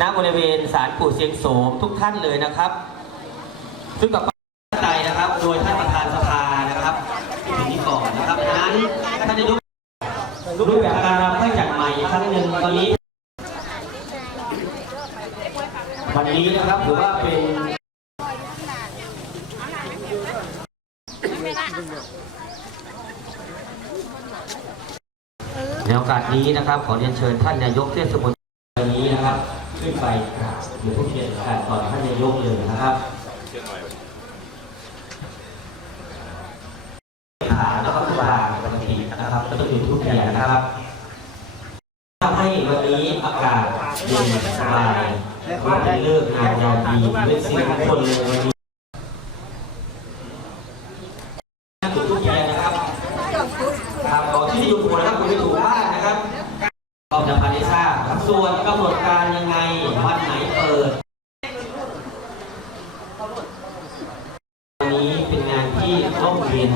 ณบริเวณศาลปู่เสียงโสมทุกท่านเลยนะครับ ซึ่งกับใจนะครับ โดยท่านประธานสภานะครับที่ถึงนี้ก่อนนะครับดังนั้นท่านนายกรูปแบบการรำให้จัดใหม่ครั้งหนึ่งตอนนี้ วันนี้นะครับถือว่าเป็นในโอกาสนี้นะครับ ขอเรียนเชิญท่านนายกเทศมนตรี ขึ้นไปกราบหรือทุกเกียรติการก่อนท่านจะยกเลยนะครับขาแล้วก็วางปกตินะครับแล้วก็อยู่ทุกอย่างนะครับทำให้วันนี้อากาศเย็นสบายวันได้เลิกงานยามดีเป็นสิ่งคนเลยวันนี้อยู่ทุกอย่างนะครับ ครับขอที่อยู่หัวนะครับคุณไม่ถูกบ้านนะครับขอบคุณพันธิทราบครับส่ วนกำหนดการยังไงวันไหนเปิดวันนี้เป็นงานที่ร่มเย็น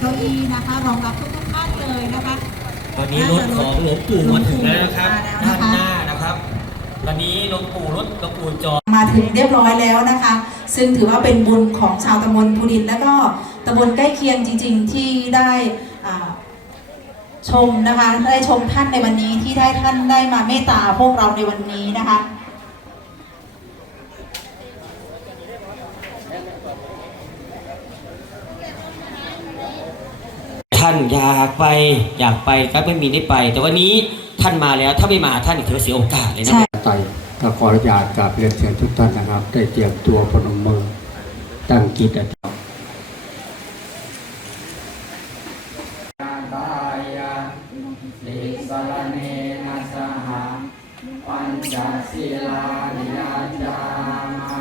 เก้าอี้นะคะรองรับทุกทุกๆท่านเลยนะคะวันนี้รถของหลวงปู่มาถึงแล้วนะครับมาแล้วนะคะด้านหน้านะครับ ตอนนี้หลวงปู่รถหลวงปู่จอดมาถึงเรียบร้อยแล้วนะคะ ซึ่งถือว่าเป็นบุญของชาวตำบลภูดินและก็ตำบลใกล้เคียงจริง ๆ ที่ได้อ่าชมนะคะได้ชมท่านในวันนี้ที่ได้ท่านได้มาเมตตาพวกเราในวันนี้นะคะานอยากไปอยากไปก็ไม่มีได้ไป แต่วันนี้ท่านมาแล้วถ้าไม่มาท่านถือว่าเสียโอกาสเลยนะใช่ไต่ก็ขออนุญาตกราบเรียนเชิญทุกท่านนะครับ ได้เตรียมตัวพนมมือตั้งจิตอธิษฐา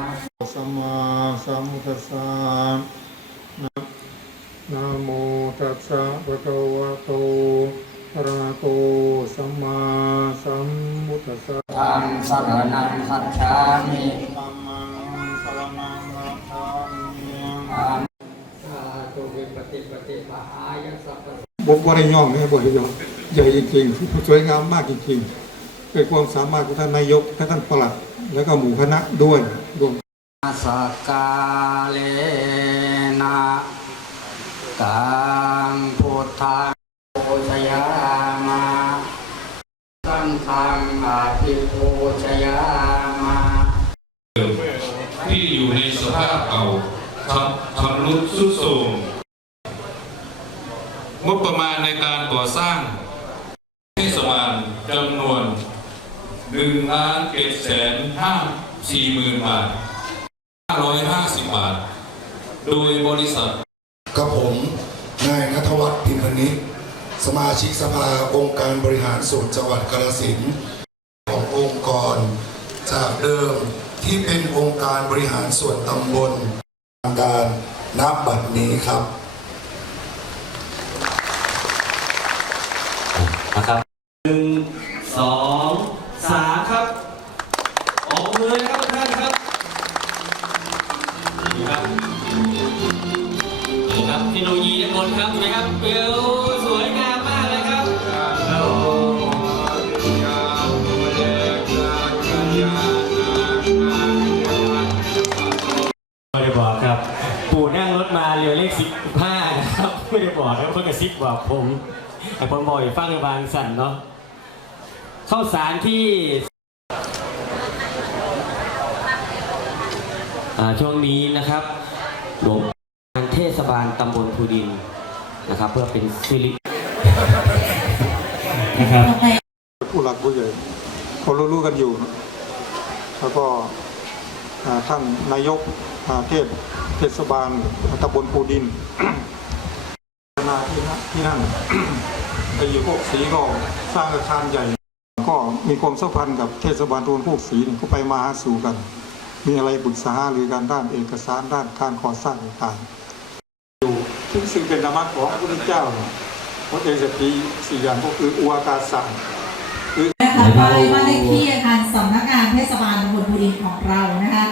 นสัมมาสัมพุทธัสสะนะนะโมตั สะภะคะวะโตอะระหะโตสัมมาสัมพุทธัสสะทางสรนังคัจฉามิธัมมังสรณังคัจฉามิอาสาธุวิปฏิปฏิปหายสัพพะบกบริยองไม่บริย่องใหญ่จริงๆสวยงามมากจริงๆเป็นความสามารถของท่านนายกท่านปลัดแล้วก็หมู่คณะด้วยรวมสกาเลนะกังพุ ทธังโอชยามาสังฆังอาภิปูชยามาที่อยู่ในสภาพเก่าทำทำรุดสุดโทรมงบประมาณในการก่อสร้างเทศบาลจำนวน1นึ่งล้านเจ็ดแสนห้าสี่หมื่นบาทห้าร้อยห้าสิบบาท โดยบริษัทกับผม นายนัทวัฒน์พิมพนิษสมาชิกสภาองค์การบริหารส่วนจังหวัดกาฬสินธุ์ขององค์กร จากเดิมที่เป็นองค์การบริหารส่วนตำบลทางการนับบัดนี้ครับ ครับเห็นไหมครับเปลวสวยงามมากเลยครับ ไม่ได้บอกครับ ปู่นั่งรถมาเรือเลขสิบห้านะครับไม่ได้บอกแล้วเพิ่งกระซิบบอกผมแต่ผมบอกอย่าฟังในบางสั่นเนาะข้าวสารที่อ่าช่วงนี้นะครับหลวงการเทศบาลตำบลภูดิน นะครับ เพื่อเป็นสิรินะครับผู้หลักผู้ใหญ่เขารู้ๆกันอยู่นะแล้วก็อ่าท่านนายกอ่าเทศเทศบาลตำบลปูดินนาที่นั่นที่นั่นไปอยู่พวกศรีก็สร้างอาคารใหญ่ ก็มีความสัมพันธ์กับเทศบาลตำบลพวกศรีนี่ก็ไปมาหาสู่กัน มีอะไรปรึกษาหรือการด้านเอกสารด้านการก่อสร้างต่างๆ ซึ่งซึ่งเป็นธรรมะของพระพุทธเจ้าพระเอกสตีสี่อย่างก็คืออุวากาสังนะคะไปบ้านเลขที่อาคารสำนักงานเทศบาลตำบลบุรีของเรานะคะ